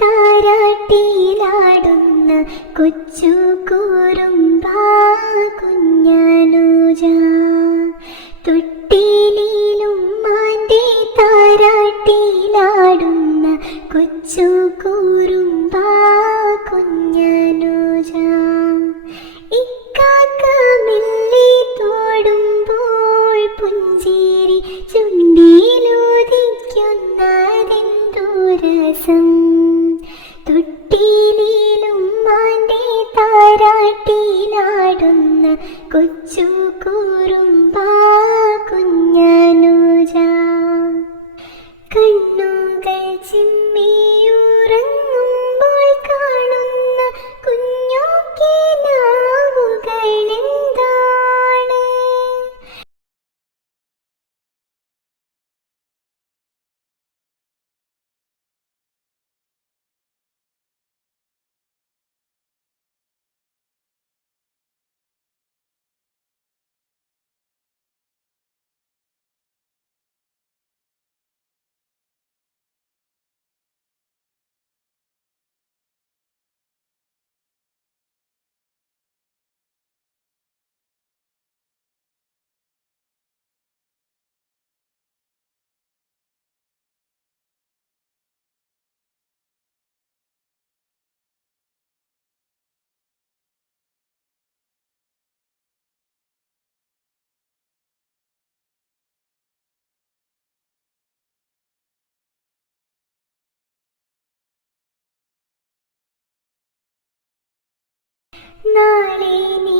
താരാട്ടിയിലാടുന്ന കൊച്ചു കൂറുമ്പാ കുഞ്ഞനൂജ. തൊട്ടിലും മാന്റെ താരാട്ടിയിലാടുന്ന കൊച്ചു കൊച്ചു കൂറുമ്പ കുഞ്ഞനുജ. കണ്ണുകൾ ചിമ്മിയുറങ്ങുമ്പോൾ നാളെ നീ